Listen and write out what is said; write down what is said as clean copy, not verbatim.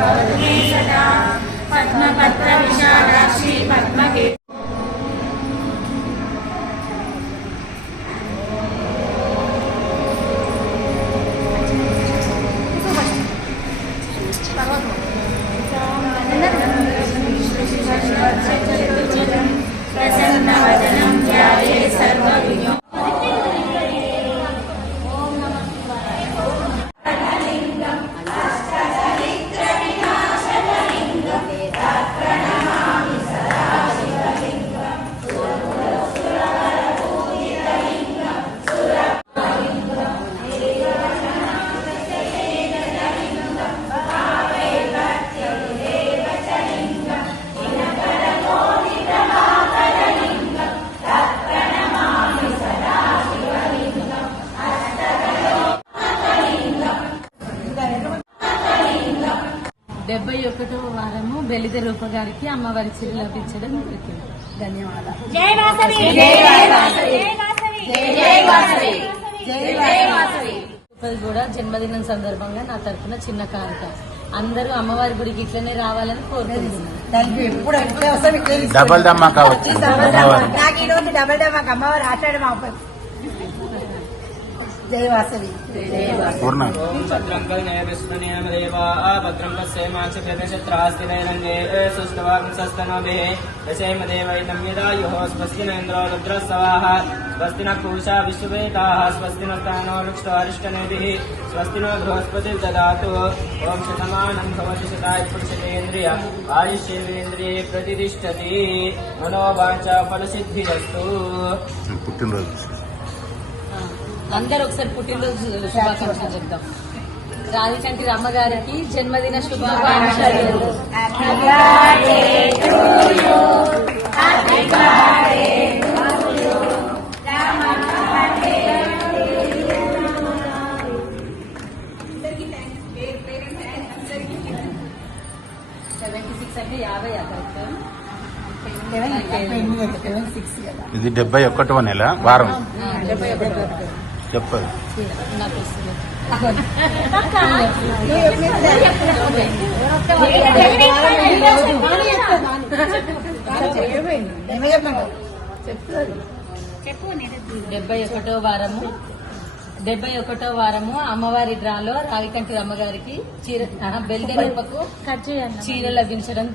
सदा पद्मपत्र विशालाक्षी पद्मके प्रसन्नवदनं ध्याये सर्वविघ्नोपशान्तये। డెబ్బై 71వ వారము బెలిద రూప గారికి అమ్మవారి చీర లభించడం జరిగింది. ధన్యవాదాలు. జై వాసవి జై వాసవి జై వాసవి జై వాసవి. కూడా జన్మదినం సందర్భంగా నా తరఫున చిన్న కానుక. అందరూ అమ్మవారి గుడికి ఇట్లనే రావాలని కోరుకుంటున్నాను. డబల్ దమ్మా కావచ్చు. డబల్ దమ్మాకి అమ్మవారు ఆటాడు మా జై వాసవి పూర్ణ భద్రం కవినయవిష్ణునియమదేవా భద్రం పశ్యేమాక్షప్రదశత్రాస్తిరైరంగే సుష్టవాంసస్తనోభే దశైమదేవైతం యదాయుః స్వస్తి న ఇంద్రో రుద్రస్సవాః స్వస్తి న పూషా విశ్వవేదాః స్వస్తి నస్తానో వృక్షారిష్టనేభిః స్వస్తి న బృహస్పతిర్దదాతు. ఓం శతమానం భవతి శతాయ పురుషేంద్రియ ఆయుష్యేంద్రియే ప్రతిష్టతి. మనోవాంఛా ఫలసిద్ధిరస్తు. పుట్టినరోజు అందరూ ఒకసారి పుట్టినరోజు శుభాకాంక్షలు చెప్తాం. రావిచంటి రమ్మగారికి జన్మదిన శుభాకాంక్షలు. అంటే 50 ఇది 71వ నెల వారం. 71 చెప్పదు నాకు వారము 71వ వారము అమ్మవారి డ్రాలో రావికంటి అమ్మగారికి చీర బెల్దెరూపకు చీర లభించడం